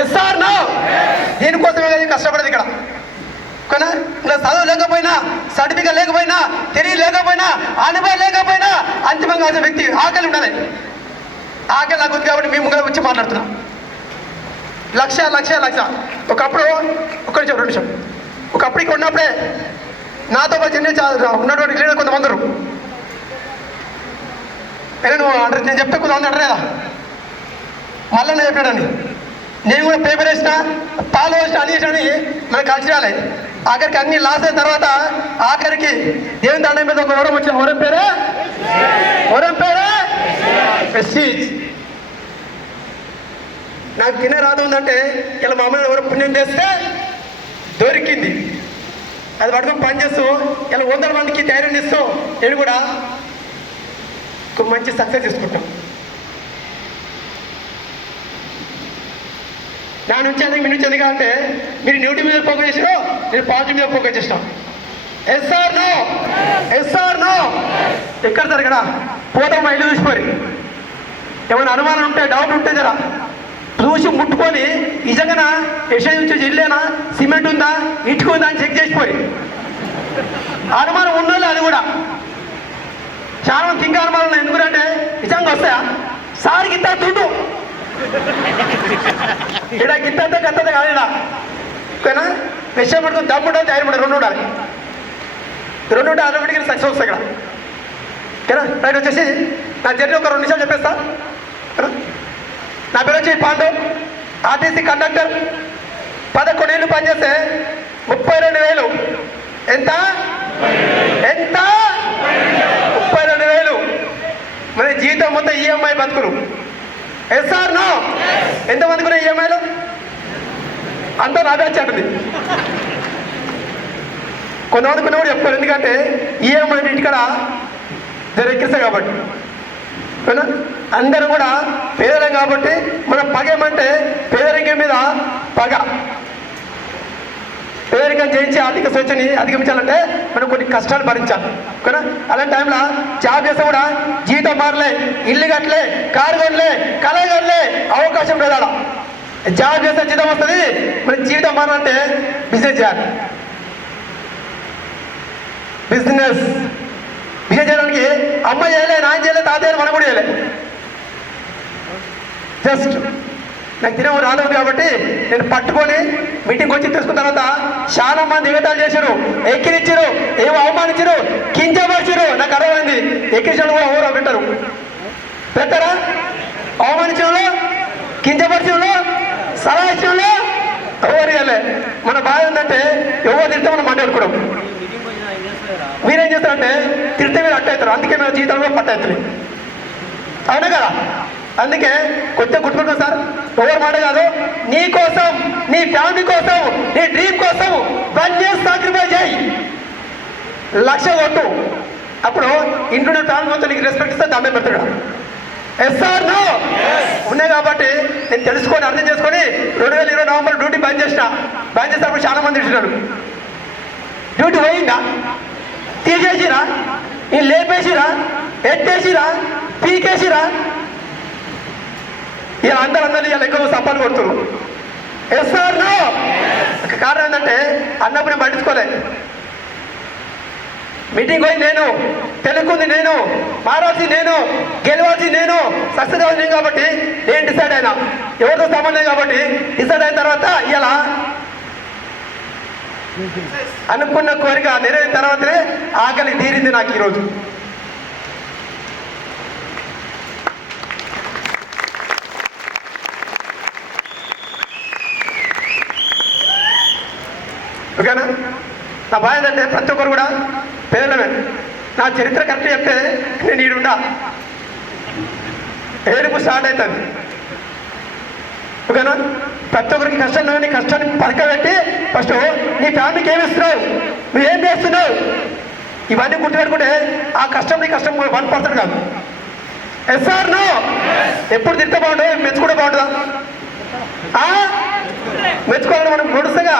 SR no. దీనికోసమే కష్టపడేది ఇక్కడ. కానీ ఇంకా చదువు లేకపోయినా, సర్టిఫికేట్ లేకపోయినా, తెలివి లేకపోయినా, అనుభవం లేకపోయినా అంతిమంగా అసలు వ్యక్తి ఆకలి ఉండాలి. ఆకలి నాకు ఉంది కాబట్టి మేము ముంగర వచ్చి మాట్లాడుతున్నాం. లక్ష లక్ష లక్ష. ఒకప్పుడు ఒక్క నిమిషం 2 నిమిషం. ఒకప్పుడు ఇక్కడ ఉన్నప్పుడే నాతో పాటు ఉన్నటువంటి లీడర్ కొంతమంది నువ్వు అంటారు, నేను చెప్తే కొంతమంది అంటారు కదా మళ్ళీ నేను చెప్పాడని. నేను కూడా పేపర్ వేసిన, పాలు వేసిన, అని వేసిన అని మనకు కలిసి రాలేదు. ఆఖరికి అన్ని లాస్ అయిన తర్వాత ఆఖరికి దేవుని దండం మీద ఒక వరం వచ్చింది. వరం పేరే ప్రెస్టీజ్. నాకు తినే రాదు ఉందంటే ఇలా మా అమ్మని ఎవరు పుణ్యం చేస్తే దొరికింది. అది పట్టుకొని పనిచేస్తూ ఇలా 100 మందికి ధైర్యం ఇస్తూ నేను కూడా ఒక మంచి సక్సెస్ తీసుకుంటాం. నా నుంచి అది మీ నుంచి ఎందుకు అంటే మీరు నెగిటివ్ మీద ఫోకస్ చేసారో నేను పాజిటివ్ మీద ఫోకస్ చేస్తాం. SR no. SR no. ఎక్కడ సార్ ఇక్కడ పోతాం, మా ఇల్లు చూసిపోయి ఏమైనా అనుమానం ఉంటే, డౌట్ ఉంటే జరా చూసి ముట్టుకొని నిజంగా ఎషయ నుంచి ఇల్లేనా, సిమెంట్ ఉందా, ఇటుక ఉందా అని చెక్ చేసిపోయి. అనుమానం ఉన్నోళ్ళు అది కూడా చాలా మంది ఇంకా అనుమానం ఉన్నాయి. ఎందుకంటే నిజంగా వస్తాయా సార్ గిత్త తుండు ఇక్కడ గిత్తంతా గంత కాదు ఇక్కడ. ఓకేనా? విషయం పడుతుంది, దమ్ముంటే ధైర్యం ఉండాలి, 2 ఉండాలి. 2 ఉంటే ఆటోమేటిక్గా సక్సెస్ వస్తాయి ఇక్కడ. ఓకేనా? రైట్. వచ్చేసి నా జర్నీ ఒక 2 నిమిషాలు చెప్పేస్తా. నా పేరు వచ్చి పాండు, ఆర్టీసీ కండక్టర్. 11 ఏళ్ళు పనిచేస్తే 32,000. ఎంత ఎంత 32,000. మన జీవితం మొత్తం ఈఎంఐ బతుకులు. SR no. ఎంతమందికి ఉన్నాయి ఈఎంఐలు? అంతా నా బ్యాచ్ అంటుంది. కొంతమంది కూడా చెప్పుకోరు, ఎందుకంటే ఈఎంఐ ఇంటికాడ ఎక్కిస్తాయి కాబట్టి. అందరూ కూడా పేదలం కాబట్టి మనం పగేమంటే పేదరికం మీద పగ. పేదరికం జయించి ఆర్థిక స్వేచ్ఛని అధిగమించాలంటే మనం కొన్ని కష్టాలు భరించాలి. ఓకేనా? అలాంటి టైంలో జాబ్ చేస్తే కూడా జీవితం మారలే, ఇల్లు కట్టలే, కారు కొనలే, కళ కొనలే, అవకాశం లేదు. అలా జాబ్ చేస్తే జీతం వస్తుంది. మన జీవితం మారాలంటే బిజినెస్ చేయాలి. బిజినెస్ చేయడానికి అమ్మ చేయలే, నాన్న చేయలే, తాతయ్య మనం కూడా చేయలే. జస్ట్ నాకు తినే రాలేదు కాబట్టి నేను పట్టుకొని మీటింగ్ వచ్చి తీసుకున్న తర్వాత చాలా మంది ఎగతాలు చేశారు, ఎక్కిరించారు, ఏమో అవమానించారు, కించపరిచారు. నాకు అర్థమైంది ఎక్కిరించిన కూడా ఎవరో పెట్టారా? అవమానించడంలో, కించపరిచడంలో, సలహా ఇచ్చడంలో ఎవరు ఇవ్వలే. మన బాధ ఏంటంటే ఎవరు తిడితే మనం మాట్లాడుకోవడం. మీరేం చేస్తారంటే తిడితే మీరు అట్ట అవుతారు. అందుకే మన జీవితంలో పట్ట అవుతుంది. అవునా కదా? అందుకే కొద్దిగా గుర్తుకుంటాం సార్. ఎవరి మాట కాదు, నీ కోసం, నీ ఫ్యామిలీ కోసం, నీ డ్రీమ్ కోసం 1 year సాక్రిఫైస్ చేయి. 1,00,000 కొట్టు. అప్పుడు ఇంట్లో ఫ్యామిలీ మొత్తం నీకు రెస్పెక్ట్ ఇస్తే దండం పెడతాడు. SR no. ఉన్నాయి కాబట్టి నేను తెలుసుకొని అర్థం చేసుకొని 2020 నవంబర్ డ్యూటీ బంద్ చేసినప్పుడు చాలా మంది ఇచ్చినాడు. డ్యూటీ పోయిందా, తీసేసిరా, నేను లేపేసిరా, ఎత్తేసిరా, పీకేసిరా. ఇలా అందరూ ఇలా ఎక్కువ సపాలు కొడుతున్నారు. SR no. కారణం ఏంటంటే అన్నప్పుడు నేను పట్టించుకోలే. మీటింగ్ పోయి నేను, తెలుగుంది నేను, మారాల్సి నేను, గెలవాల్సి నేను, సక్సెస్ అవ్వాలి నేను కాబట్టి నేను డిసైడ్ అయినా. ఎవరితో సంబంధం కాబట్టి డిసైడ్ అయిన తర్వాత ఇలా అనుకున్న కోరిక నెరవేరిన తర్వాతనే ఆకలి తీరింది నాకు ఈరోజు. ఓకేనా? నా బాధ ఏంటంటే ప్రతి ఒక్కరు కూడా పేదలమే. నా చరిత్ర కరెక్ట్ చెప్తే నేను ఈడుండా ఏడుపు స్టార్ట్ అవుతుంది. ఓకేనా? ప్రతి ఒక్కరికి కష్టం నీ కష్టాన్ని పలకబెట్టి ఫస్ట్ నీ ఫ్యామిలీకి ఏమి ఇస్తున్నావు, నువ్వేం చేస్తున్నావు, ఇవన్నీ గుర్తుపెట్టుకుంటే ఆ కష్టం నీ కష్టం 1% కాదు. ఎస్ఆర్ నో. ఎప్పుడు తిరిగితే బాగుంటుంది, మెచ్చుకుంటే బాగుంటుందా? మెచ్చుకోవాలని మనం నడుస్తాగా.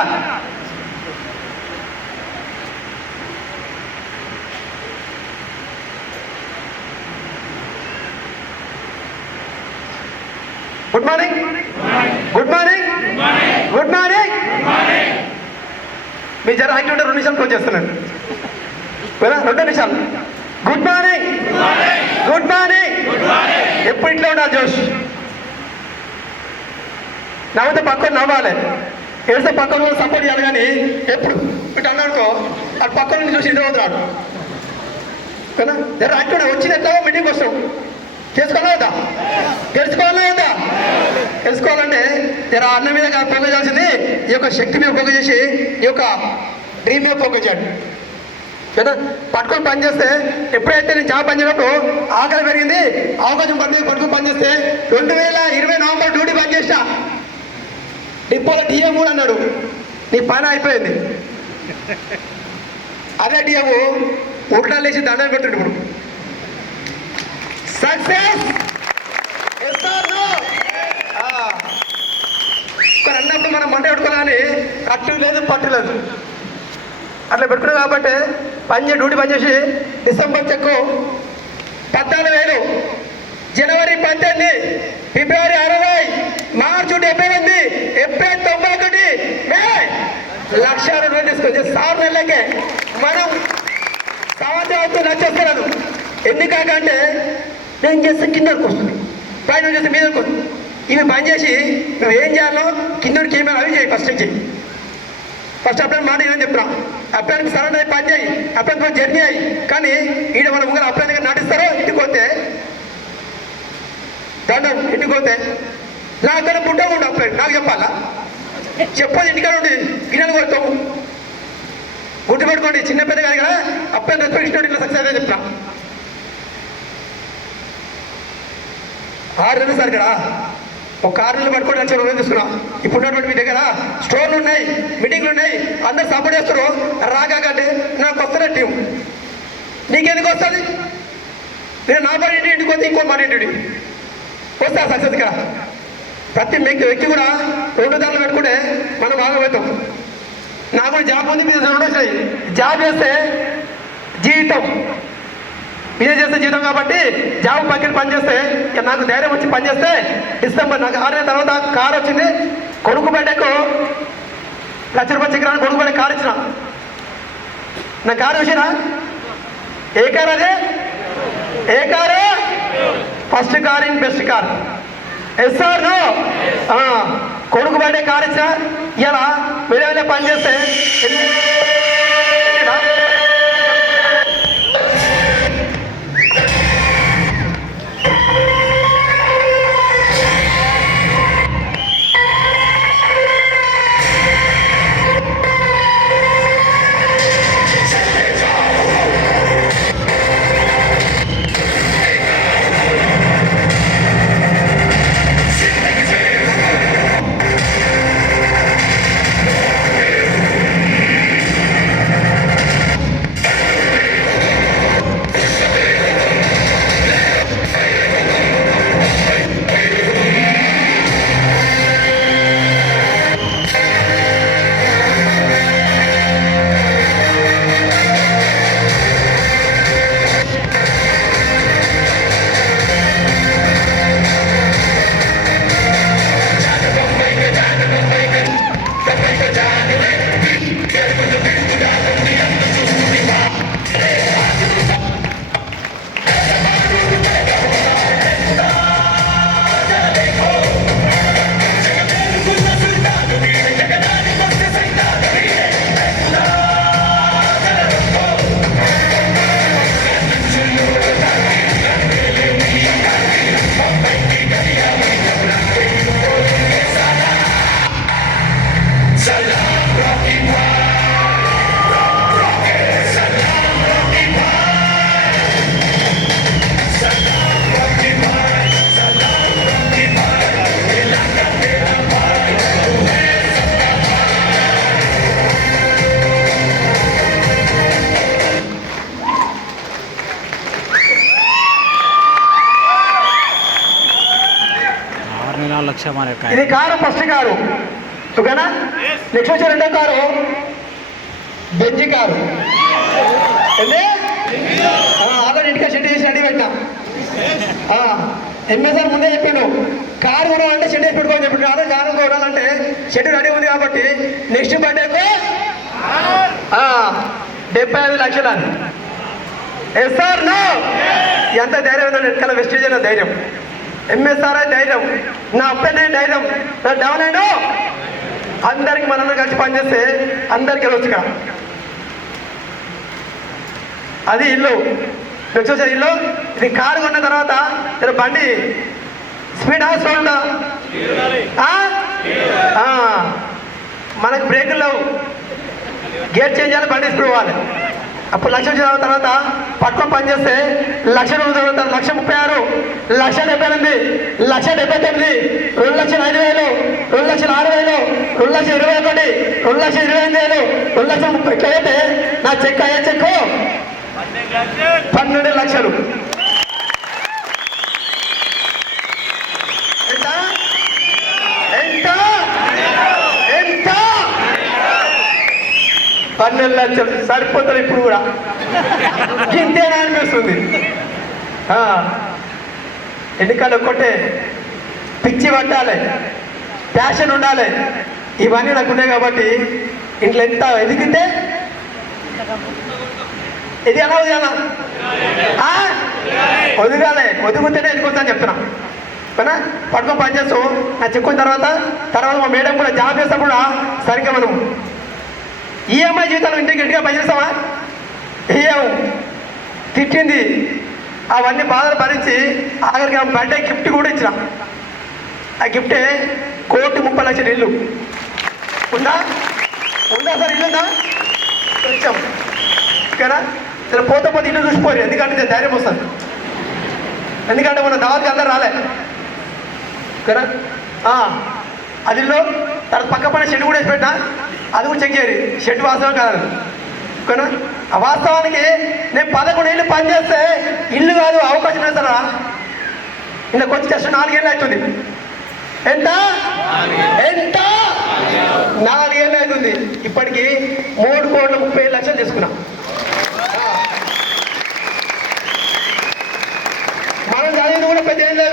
Good morning. Good morning. మీ జర యాక్టివ్ ఉంటే 2 నిమిషాలు క్లోజ్ చేస్తున్నాను. 2 నిమిషాలు. Good morning. Good morning. ఎప్పుడు ఇట్లా ఉండాలి జోష్. నవ్వుతే పక్కన నవ్వాలి, ఏడితే పక్కన సపోర్ట్ చేయాలి. కానీ ఎప్పుడు ఇటు అన్నాడుకో అటు పక్కన నుంచి చూసి ఇంటి అవుతాడు కదా. జర యాక్టివ్ వచ్చింది ఎట్లా మీటింగ్ వస్తాం. తెలుసుకోవాలా వద్దా? తెలుసుకోవాలా వద్దా? తెలుసుకోవాలంటే జర అన్న మీద ఫోకస్ చేయాల్సింది ఈ యొక్క శక్తి మీద ఫోకస్ చేసి ఈ యొక్క డ్రీమ్ మీద ఫోకస్ చేయండి కదా. పట్టుకొని పని చేస్తే ఎప్పుడైతే నేను చాలా పని చేసినప్పుడు ఆకలి పెరిగింది, అవకాశం పట్టుకొని పని చేస్తే 2020 నవంబర్ డ్యూటీ పని చేసిన డిపోలో డిఎం కూడా అన్నాడు నీ పని అయిపోయింది. అదే డిఎం ఉల్టాలు వేసి దండం పెడుతుండే ఇప్పుడు. సక్సెస్ అన్నప్పుడు మనం మంట పెట్టుకోవాలని కట్టు లేదు పట్టు లేదు అట్లా పెట్టుకున్నాం. కాబట్టి డ్యూటీ పనిచేసి డిసెంబర్ చెక్కు 14,000, జనవరి 18, ఫిబ్రవరి 60, మార్చి 78, ఏప్రిల్ 91, మే 1,02,000 తీసుకొచ్చి 6 నెలలకే మనం సంవత్సరం లక్షిస్తున్నాను. ఎందుకంటే నేను చేస్తే కిందకు వస్తుంది, పైన చేస్తే మీదకు వస్తుంది. ఇవి పని చేసి నువ్వు ఏం చేయాలో కిందకి ఏమైనా అవి చేయి. ఫస్ట్ అప్లై మాట ఏమని చెప్తున్నా, అప్లైకి సరైన పని చేయి, అప్లై జర్నీ అయ్యి. కానీ ఈడ మన ముంగర అప్లై దగ్గర నటిస్తారో ఇంటికి పోతే దండం, ఇంటికి పోతే నాకన్నా పుట్ట ఉండు అప్లై నాకు చెప్పాలా? చెప్పదు ఇంటికాడ ఉండి గిన్నెలు కొడతాము. గుర్తు పెట్టుకోండి, చిన్న పెద్ద కాదు కదా. అప్లై రెస్పెక్ట్ ఇష్టం ఇట్లా సక్సెస్ అదే చెప్తున్నా. 6 నెలలు సార్ ఇక్కడ ఒక 6 నెలలు పట్టుకొని 1,00,000 తీసుకున్నా. ఇప్పుడు ఉన్నటువంటి మీ దగ్గర స్టోర్లు ఉన్నాయి, మీటింగ్లు ఉన్నాయి, అందరు సపోర్ట్ చేస్తారు. రాకంటే నాకు వస్తున్న టీం నీకెందుకు వస్తుంది? నేను నా పని ఇంటికి వస్తే ఇంకో మాట ఇంటి వస్తా సక్సెస్. ఇక్కడ ప్రతి వ్యక్తి కూడా 2 దారులు పెట్టుకుంటే మనం ఆగబోతాం. నాకు కూడా జాబ్ ఉంది, మీరు 2 వచ్చినాయి. జాబ్ చేస్తే జీవితం, ఇదే చేస్తే జీవితం. కాబట్టి జాబ్ పక్కన పని చేస్తే నాకు ధైర్యం వచ్చి పని చేస్తే డిసెంబర్ నాకు 6 నెలల తర్వాత కారు వచ్చింది. కొడుకు బయటకు ₹1,00,000 చక్రాన్ని కొడుకు బయట కారు ఇచ్చిన. నా కారు వచ్చినా ఏ కారు? అదే ఏ car? First car in best car. Yes sir no? కొడుకు బయట కారు ఇచ్చిన. ఇలా వేరే పని చేస్తే ఇది కారు, ఫస్ట్ కారు ఓకేనా. నెక్స్ట్ వచ్చే 2వ కారు బెంజి కారు. ఆల్రెడీ ఇంటికి షెడ్ చేసి రెడీ పెట్టినా. ఎంఎస్ఆర్ ముందే చెప్పాను కారు కొనాలంటే షెడ్ వేసి పెట్టుకోని చెప్పాను. కారు కొనాలంటే షెడ్ రెడీ ఉంది. కాబట్టి నెక్స్ట్ బర్త్డేకు 75 లక్షలు అని. ఎస్ఆర్ నో ఎంత ధైర్యం ఉందండి వెనకాల వెస్టేజ్ అనే ధైర్యం, ఎంఎస్ఆర్ఐ ధైర్యం, నా అప్పనే ధైర్యం, నా డౌన్ అయినా అందరికి మనల్ని కలిసి పనిచేస్తే అందరికి వెళ్ళొచ్చు కదా. అది ఇల్లు మీకు చూసే ఇల్లు. ఇది కారు కొన్న తర్వాత బండి స్పీడ్ స్లో ఉందా? మనకు బ్రేకులు లేవు, గేర్ చేంజ్ చేయాలి, బండి స్పీడ్ పోవాలి. అప్పుడు 1,00,000 తర్వాత పట్టుకొని పనిచేస్తే 1,00,000 తర్వాత 1,36,000, 1,78,000, 1,79,000, 2,05,000, 2,06,000, 2,21,000, 2,28,000, 2,30,000. ఇట్లా అయితే నా చెక్ అయ్యే చెక్ 12 లక్షలు. ఎంత ఎంత ఎంత 12 లక్షలు సరిపోతుంది ఇప్పుడు కూడా. ఇంతేనా అనిపిస్తుంది. ఎన్నికలు ఒక్కటే పిచ్చి పట్టాలి, ప్యాషన్ ఉండాలి, ఇవన్నీ నాకు ఉన్నాయి కాబట్టి ఇంట్లో ఎంత ఎదిగితే ఇది ఎలా వదిగాల వదిగాలి, ఒదుగుతేనే ఎదుగుతా చెప్తున్నా. కానీ పట్టుకొని పనిచేస్తూ నా చెక్కున్న తర్వాత మా మేడం కూడా జాబ్ చేస్తాం కూడా సరిగ్గా మనం ఈఎంఐ జీవితాలు ఇంటికి గట్టిగా పనిచేస్తామా? ఏం తిట్టింది అవన్నీ బాధలు భరించి ఆఖరికి ఆ బర్త్డే గిఫ్ట్ కూడా ఇచ్చిన. ఆ గిఫ్టే 1,30,00,000 ఇల్లు ఉందా ఉందా సార్? ఇల్లు ఉందా? కొంచెం ఓకేనా? ఇలా పోతే ఇల్లు చూసిపోరు, ఎందుకంటే ధైర్యం వస్తుంది. ఎందుకంటే మన దావత్కి అందరు రాలే ఓకేనా? అది ఇల్లు తర్వాత పక్క పైన షెడ్ కూడా వేసి పెట్టినా, అది కూడా చెక్ చేయరు షెడ్ వాస్తవం కాదు ఓకేనా? ఆ వాస్తవానికి నేను 11 ఏళ్ళు పనిచేస్తే ఇల్లు కాదు అవకాశం వేస్తారా? ఇందులోకి వచ్చి జస్ట్ 4 ఏళ్ళు అవుతుంది. ఎంత ఎంత 4 ఏళ్ళు అవుతుంది. ఇప్పటికి 3,30,00,000 తీసుకున్నా. మనం చదివింది కూడా పెద్ద ఏం లేదు.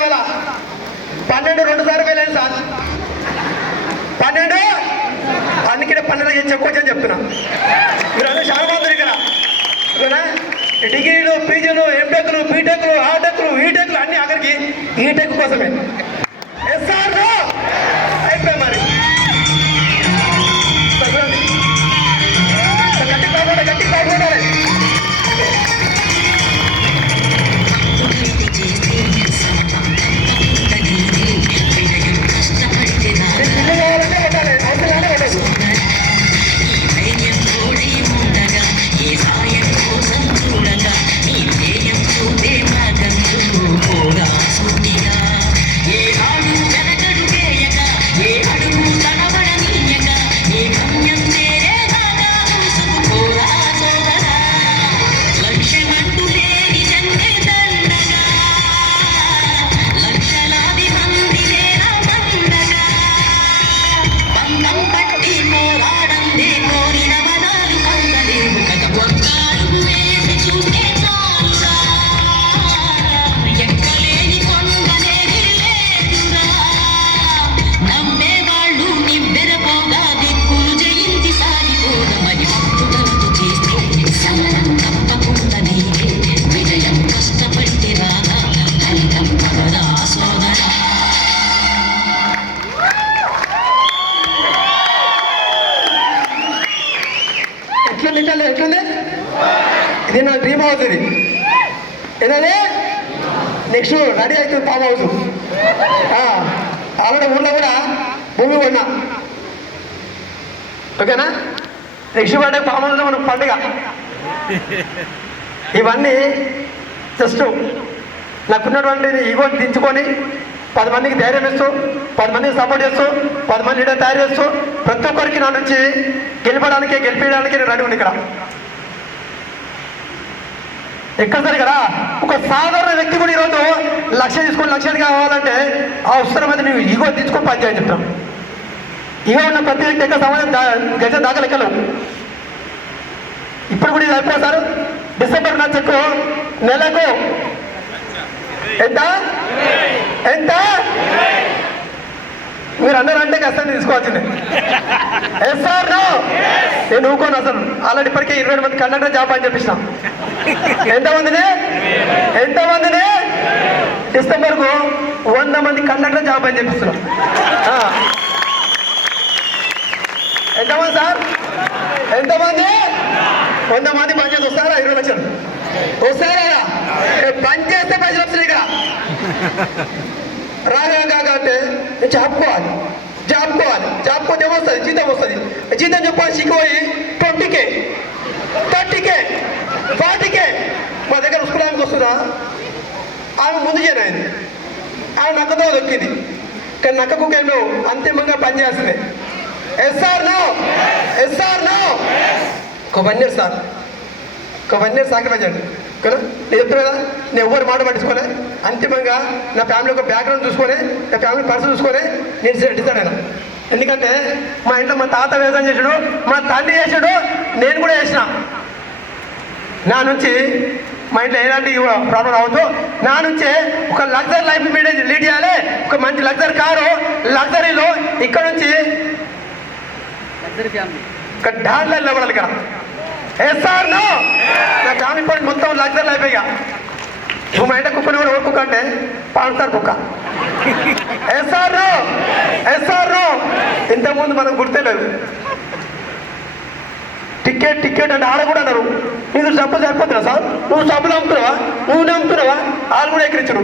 12 2 సార్లు వెళ్ళాను సార్. 12 అందుకే 12 చెక్కొచ్చని చెప్తున్నా. మీరు అందరూ చాలా మంది ఇక్కడ ఓకేనా? డిగ్రీలు, పీజీలు, ఎంటెక్లు, బీటెక్లు, హార్టెక్లు, ఈటెక్లు అన్ని ఆఖరికి ఈటెక్ కోసమే. ఎస్ఆర్ అయిపోయి మరి గట్టి పాడుకోవాలి. ఎట్లుంది? ఇది నా డ్రీమ్ హౌస్. ఇది ఏదైనా నెక్స్ట్ రెడీ అవుతుంది ఫామ్ హౌస్. ఆల్రెడీ ఊళ్ళో కూడా భూమి కొన్నా ఓకేనా? నెక్స్ట్ బర్త్డే ఫామ్ హౌస్లో మనకు పండుగ. ఇవన్నీ జస్ట్ నాకున్నటువంటి ఈగో దించుకొని 10 మందికి ధైర్యం ఇస్తూ, 10 మందికి సపోర్ట్ చేస్తూ, 10 మంది లీడర్ తయారు చేస్తూ ప్రతి ఒక్కరికి నా నుంచి గెలిపించడానికి నేను రెడీ ఉంది. ఇక్కడ ఎక్కడ సరే కదా ఒక సాధారణ వ్యక్తి కూడా ఈరోజు 1,00,000 తీసుకొని 1,00,000 కావాలంటే అవసరమైతే నువ్వు ఈగో తీసుకొని పనిచేయని చెప్తాను. ఈగో ఉన్న ప్రతి వ్యక్తి ఎక్కడ సమాజం గజ దాకా లెక్కలేవు. ఇప్పుడు కూడా ఇది అయిపోయింది సార్. డిసెంబర్ నా చెక్కు నెలకు ఎంత ఎంత మీరు అందరూ అంటే కష్టం తీసుకోవాల్సిందే. ఎస్ సార్ నో నేను ఊకోను అసలు. ఆల్రెడీ ఇప్పటికే 20 మంది కండక్టర్ జాబ్ అని చెప్పిస్తాం. ఎంతమందిని డిసెంబర్కు 100 మంది కండక్టర్ జాబ్ అని చెప్పిస్తున్నాం. ఎంతమంది సార్? ఎంతమంది? 100 మంది పనిచేసి వస్తారా? 20 లక్షలు వస్తారా? పని చేస్తే పైసలు వస్తున్నాయి. ఇక రాగా కాక అంటే జాబ్కోవాలి. జాబ్కోతే ఏమొస్తుంది? జీతం వస్తుంది. జీతం చెప్పాలి సిక్కుపోయి 20K 30K 40K. మా దగ్గర ఉస్కులానికి వస్తుందా? ఆమె ముందు చేయను. ఆమె నక్కతో దొక్కింది. కానీ నక్క కుక్కలు అంతిమంగా పనిచేస్తుంది. ఎస్ఆర్ నో ఒక 1 year సార్, ఒక 1 year సాక్రిఫైస్ చేయండి కదా. నేను చెప్తున్నా కదా, నేను ఎవరు మాట పట్టించుకోలే. అంతిమంగా నా ఫ్యామిలీ ఒక బ్యాక్గ్రౌండ్ చూసుకొని, నా ఫ్యామిలీ పరిస్థితి చూసుకొని నేను డిసైడ్ అయినా. ఎందుకంటే మా ఇంట్లో మా తాత వ్యవసాయం చేసాడు, మా తండ్రి చేసాడు, నేను కూడా చేసిన. నా నుంచి మా ఇంట్లో ఎలాంటి ప్రాబ్లం రావద్దు. నా నుంచే ఒక లగ్జరీ లైఫ్ లీడ్ చేయాలి. ఒక మంచి లగ్జరీ కారు, లగ్జరీలో ఇక్కడ నుంచి ఇక్కడ డాన్లో నిలబడాలి. ఇక్కడ ఎస్ఆర్ నో నా ఫ్యామిలీ పాయింట్ మొత్తం లగ్జరీ లైఫ్. ఇక నువ్వు మా ఇంట్లో కుక్కని కూడా కుక్క అంటే పాడుతారు కుక్క. ఎస్ఆర్ నో ఇంతకుముందు మనకు గుర్తులేదు. టికెట్ అంటే ఆడ కూడా అన్నారు. నీకు డబ్బులు సరిపోతున్నా సార్, నువ్వు డబ్బులు అమ్ముతున్నావా, నువ్వు నమ్ముతున్నావా? వాళ్ళు కూడా ఎక్కిరించరు.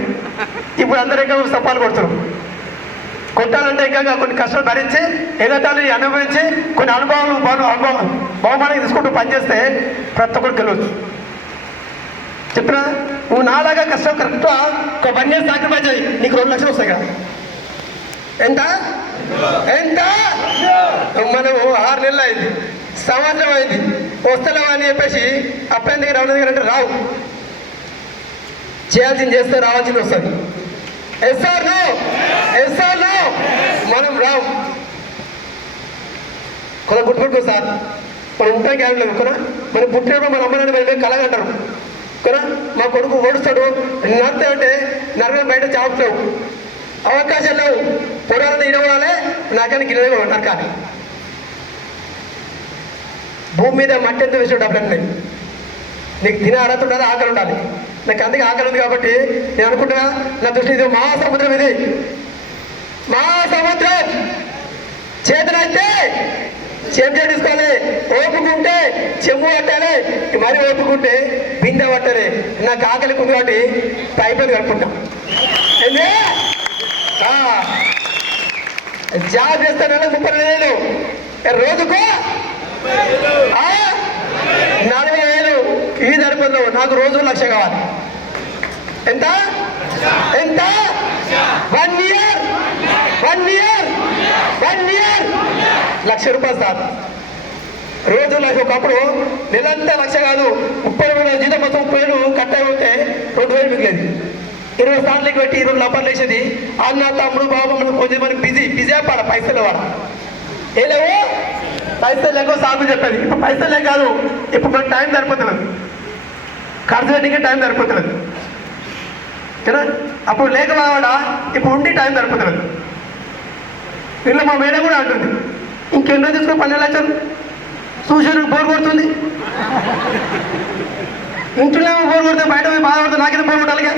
ఇప్పుడు అందరూ ఇంకా సప్పాలు కొడుతున్నారు. కొట్టాలంటే ఇంకా కొన్ని కష్టాలు భరించి, ఎగతాలు అనుభవించి, కొన్ని బహుమానం తీసుకుంటూ పనిచేస్తే ప్రతి ఒక్కరు గెలవచ్చు. చెప్పినా నువ్వు నాలాగా కష్టం కరెక్ట్గా ఒక 1 year సాక్రిఫైస్ చేయి, నీకు 2 లక్షలు వస్తాయి కదా. ఎంత మనము 6 నెలలు అయింది, సంవత్సరం అయింది, వస్తలేవా అని చెప్పేసి అప్పటి దగ్గర రావడం దగ్గర అంటే రావు. చేయాల్సింది చేస్తే రావాల్సింది వస్తుంది. ఎస్ఆర్ నో మనం రావు. కొంత గుర్తుపెట్టుకో సార్, మనం ఉంటాం గ్యారెంటీ లేదు కదా. మనం పుట్టినప్పుడు మన అమ్మ నాన్న కలగంటారు కదా. మా కొడుకు ఓడుస్తాడు నడితే అంటే నరమే బయట చాపుతావు, అవకాశాలు లేవు. పొడాలని ఇడవడాలే నాకని గిన్నె నరకాలి. భూమి మీద మట్టి ఎంత వేసిన డబ్బులు నీకు తినే అర్హత ఉండాలి, ఆకలి ఉండాలి. నాకు అందుకే ఆకలి ఉంది కాబట్టి నేను అనుకుంటున్నా, నా దృష్టి ఇది మహాసముద్రం. ఇది మహాసముద్రం. చేతనైతే చెంచా తీసుకోవాలి, ఓపుకుంటే చెమ్ము పట్టాలి, మరి ఓపుకుంటే బిందె పట్టాలి. నాకు ఆకలికి ఉంది కాబట్టి పైపులు కలుపుకుంటాం. జాబ్ చేస్తాను 30,000 రోజుకు 40,000 ఇవి సరిపోదు. నాకు రోజు 1 లక్ష కావాలి. ఎంత 1 year 1 లక్ష రూపాయలు సార్. రోజు లక్ష. ఒకప్పుడు నెలంతా 1 లక్ష కాదు, 30,000 జీతం మొత్తం 30,000 కట్ అయిపోతే 2,000 మిగిలేదు. 20 సార్లకి పెట్టి 20 లపాలు వేసేది. అన్న తమ్ముడు బాబు కొంచెం మనకి బిజీ పడ పైసలు వాడ ఏ లేవు. పైసలు లేక సాగు చెప్పేది. ఇప్పుడు పైసలు లేక కాదు, ఇప్పుడు మనకు టైం సరిపోతున్నది, ఖర్చు పెట్టికే టైం సరిపోతున్నది కదా. అప్పుడు లేక వాడ, ఇప్పుడు ఉండి టైం సరిపోతున్నది. వీళ్ళు మా మేడం కూడా అంటుంది, ఇంకెన్నో తీసుకుని 12 లక్షలు చూసాను బోర్ కొడుతుంది. ఇంట్లో బోర్ కొడితే బయట పోయి బాధపడుతుంది, నాకేదో బోర్ కొట్టాలిగా.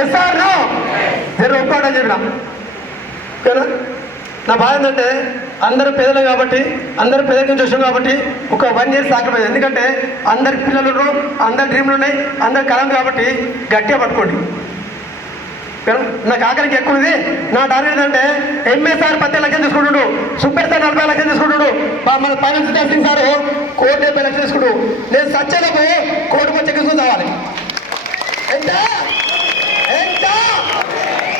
ఎస్ఆర్ నో ఒప్పుకోవడం చెప్పిన కదా. నా బాధ ఏంటంటే అందరూ పేదలు కాబట్టి, అందరూ పేదరికం చూసాం కాబట్టి ఒక 1 year సాక్రిఫైస్. ఎందుకంటే అందరి పిల్లలు ఉన్నారు, అందరి డ్రీమ్లు ఉన్నాయి, అందరి కలం కాబట్టి గట్టిగా పట్టుకోండి. నాకు ఆఖరికి ఎక్కువ ఉంది. నా టార్గెట్ ఏంటంటే ఎంఏ సార్ 10 లక్షలు తీసుకుంటుడు, సూపర్ సార్ 40 లక్షలు తీసుకుంటుడు, మన ఫైనాన్స్ సింగ్ సార్ 1,70 లక్షలు తీసుకుంటు. నేను సత్యలకు 1 కోటి చెక్కించుకుని కావాలి. ఎంత 1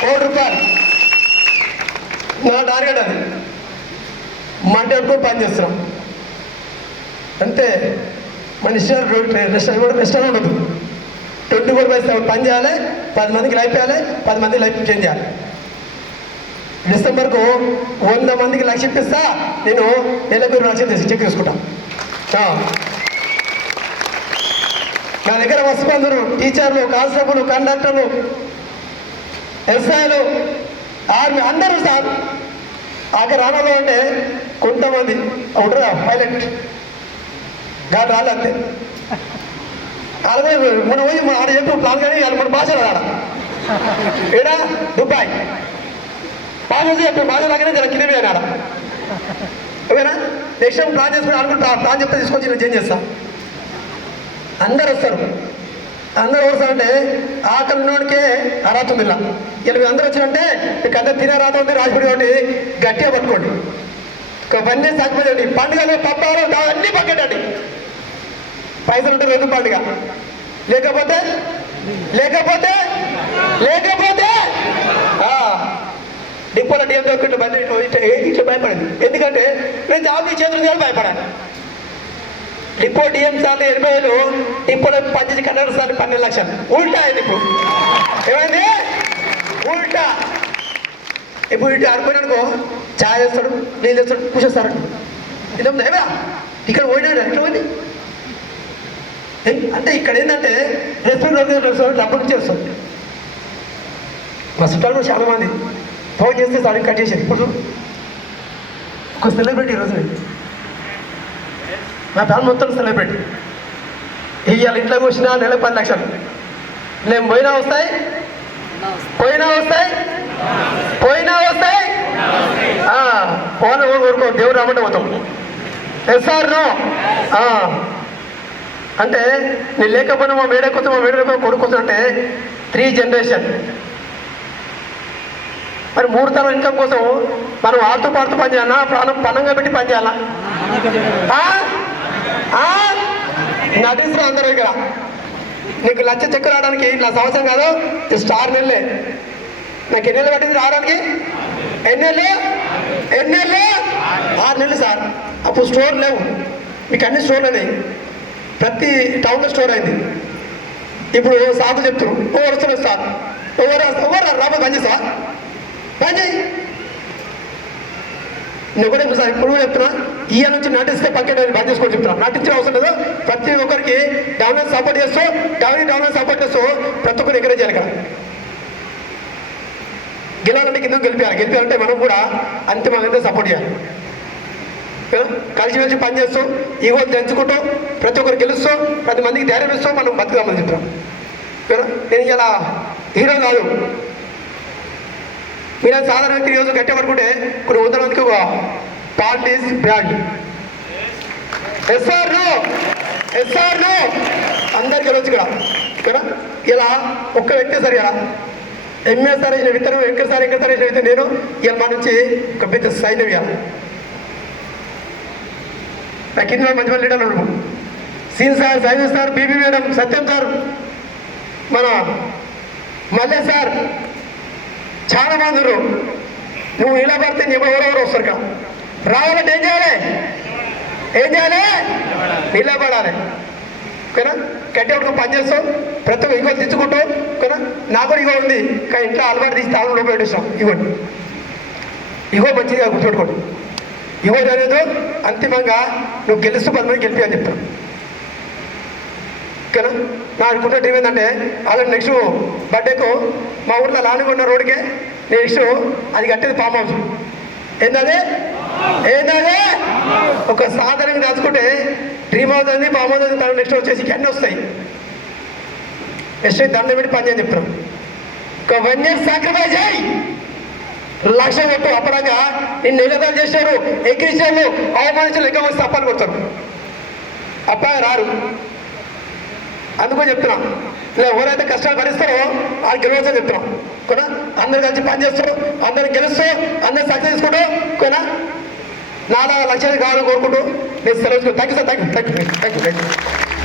కోటి రూపాయలు నా టార్గెట్. అది మంటే ఎక్కువ పని చేస్తున్నాం అంతే. మన రెస్టారెంట్ ఉండదు. 24/7 పని చేయాలి, 10 మందికి లైఫ్ చేయాలి, 10 మందికి లైఫ్ చేంజ్ చేయాలి. డిసెంబర్కు 100 మందికి లక్ష ఇప్పిస్తా. నేను నెలకు 2 లక్షలు చెక్ తీసుకుంటా. నా దగ్గర వస్తు అందరూ టీచర్లు, కానిస్టేబుల్, కండక్టర్లు, ఎస్ఐలు, ఆర్మీ అందరూ సార్ ఆఖరి రానాలో అంటే కొంతమంది ఉంటారు పైలట్ గాలి రాళ్ళు అంతే అలాగే మనం పోయి ఆడ చెప్పిన ప్లాన్ కానీ వాళ్ళు మన భాష ఆడ ఏడా దుబాయ్ భాష చెప్పిన భాష లాగానే జర కింద మీద ఆడ ఓకేనా నెక్స్ట్ టైం ప్లాన్ చేసుకుని అనుకుంటా ప్లాన్ చెప్తే తీసుకొచ్చి నేను చేంజ్ చేస్తా అందరు వస్తారు అందరు వస్తారంటే ఆకలి ఉన్నోడికే అర్హత ఉంది ఇలా మీరు అందరూ వచ్చారంటే మీకు అందరు తినే రాత ఉంది రాజపడి కాబట్టి గట్టిగా పట్టుకోండి ఇవన్నీ సాగిపోయండి పండుగలు పబ్బాలు అన్నీ పక్కటండి పైసలు ఉంటే రెండు పండుగ లేకపోతే లేకపోతే లేకపోతే డిపోలో డిఎం దొరికితే బండి ఇట్లా భయపడింది ఎందుకంటే నేను జాబ్ చేతులు కానీ భయపడాను డిపో డిఎం సార్లు 80,000 డిపోలో పంచాయతీ కన్నడ సార్లు 12 లక్షలు ఉల్టా అయింది ఇప్పుడు ఏమైంది ఉల్టా ఇప్పుడు ఇటు ఆడుకోయినానుకో ఛాయ్ చేస్తాడు నీళ్ళు చేస్తాడు కూర్చొస్తాడు ఇదేమో ఏవా ఇక్కడ పోయినాడు ఎట్లా పోయింది అంటే ఇక్కడ ఏంటంటే రెస్టారెంట్ డబ్బు నుంచి వస్తుంది మా చుట్టాలు చాలా మంది ఫోన్ చేస్తే సార్ కట్ చేశారు ఇప్పుడు ఒక సెలబ్రిటీ ఈరోజు నా ఫ్యాన్ మొత్తం సెలబ్రిటీ ఇవాళ ఇంట్లోకి వచ్చినా నెల 10 లక్షలు నేను పోయినా వస్తాయి పోయినా వస్తాయి పోయినా వస్తాయి ఫోన్ ఊరుకో దేవుడు రామంటే పోతాం ఎస్ఆర్ నో అంటే నేను లేకపోయినా మా మేడ కోసం మా మేడ కొడుకు కోసం అంటే 3 జనరేషన్ మరి 3 తరం ఇన్కమ్ కోసం మనం ఆడుతూ పాడుతూ పని చేయాలా ప్రాణం పణంగా పెట్టి పని చేయాలా నటిస్తున్నా అందరూ ఇక్కడ నీకు లక్ష చెక్కు రావడానికి నా సంవత్సరం కాదు జస్ట్ 6 నెలలే నాకు ఎన్ని నెలలు పట్టింది రావడానికి ఎన్ని నెలలు 6 నెలలు సార్ అప్పుడు స్టోర్ లేవు మీకు అన్ని స్టోర్లు అనేవి ప్రతి టౌన్లో స్టోర్ అయింది ఇప్పుడు సాగు చెప్తారు ఓవర్ వస్తున్నారు సార్ ఓవర్ రాబోయే పని సార్ పని నేను కూడా సార్ ఇప్పుడు కూడా చెప్తున్నా ఇయ్య నుంచి నటిస్తే పక్కన బంద్ చేసుకొని చెప్తున్నా నటించిన అవసరం లేదు ప్రతి ఒక్కరికి డెవలప్ సపోర్ట్ చేస్తూ డెవలప్ సపోర్ట్ చేస్తూ ప్రతి ఒక్కరు ఎంకరేజ్ చేయాలి కదా గెలాలంటే కింద గెలిపారంటే మనం కూడా అంతిమంగా సపోర్ట్ చేయాలి కలిసి పని చేస్తూ ఈగోలు తెంచుకుంటూ ప్రతి ఒక్కరు గెలుస్తూ 10 మందికి ధైర్యం ఇస్తూ మనం బతుకుదామని చెప్తాం నేను ఇలా హీరో కాదు మీరు సాధారణ వ్యక్తి ఈరోజు గట్టి పడుకుంటే కొన్ని 100 మందికి ఒక part is brand SR no అందరికి వెళ్ళొచ్చు ఇక్కడ ఇలా ఒక్క వ్యక్తి సార్ ఇలా ఎంఏ సార్ వేసిన విత్తనం వెంకట సార్ వేసిన విత్తనం నేను ఇలా మా నుంచి ఒక పెద్ద సైన్యం ఇవ్వాలి నా కింద మంచి మంది లీడర్లు ఉన్నాము సీన్ సార్ సైన్స్ సార్ బీబీ మేడం సత్యం సార్ మన మల్లె సార్ చాలా మంది నువ్వు ఇలా పడితే ఎవరెవరు వస్తారు ఇక్కడ రావాలంటే ఏం చేయాలి నిలబడాలి ఓకేనా గట్టిగా పని చేస్తావు ప్రతి ఒక్క ఇగో తెచ్చుకుంటావు ఓకేనా నాకు కూడా ఇగో ఉంది కానీ ఇంట్లో అలవాటు తీసి తాళం లోపల పెట్టేస్తాం ఇగోండి ఇగో మంచిగా గుర్తుపెట్టుకోండి ఇగో అనేది అంతిమంగా నువ్వు గెలుస్తూ 10 మంది గెలిపి అని చెప్తాను ఓకేనా నా అనుకున్న డ్రీమ్ ఏంటంటే అలాంటి నెక్స్ట్ బర్త్డేకు మా ఊర్లో లానుకున్న రోడ్డుకే నెక్స్ట్ అది కట్టేది ఫామ్ హౌస్ ఏంటది ఒక సాధారణంగా రాసుకుంటే డ్రీమ్ హౌస్ అది ఫామ్ హౌస్ అది నెక్స్ట్ వచ్చేసి అన్నీ వస్తాయి నెక్స్ట్ దండ పెట్టి పని చేయని చెప్తాం ఒక 1 year సాక్రిఫైస్ చేయి 1 లక్ష పెట్టు అప్పటిదాకా నిన్ను నిలదలు చేశారు ఎక్కించారు అవమానించారు లెక్క వచ్చి తప్పని కొడతారు అబ్బాయి రారు అందుకని చెప్తున్నాం ఇలా ఎవరైతే కష్టాలు భరిస్తారో వాళ్ళు గెలవచ్చని చెప్తున్నాం కూడా అందరు కలిసి పని చేస్తారు అందరు గెలుస్తూ అందరు సక్సెస్ చేసుకుంటూ ఓకేనా 4 లక్షలు కావాలని కోరుకుంటూ నేను సెలవు thank you sir thank you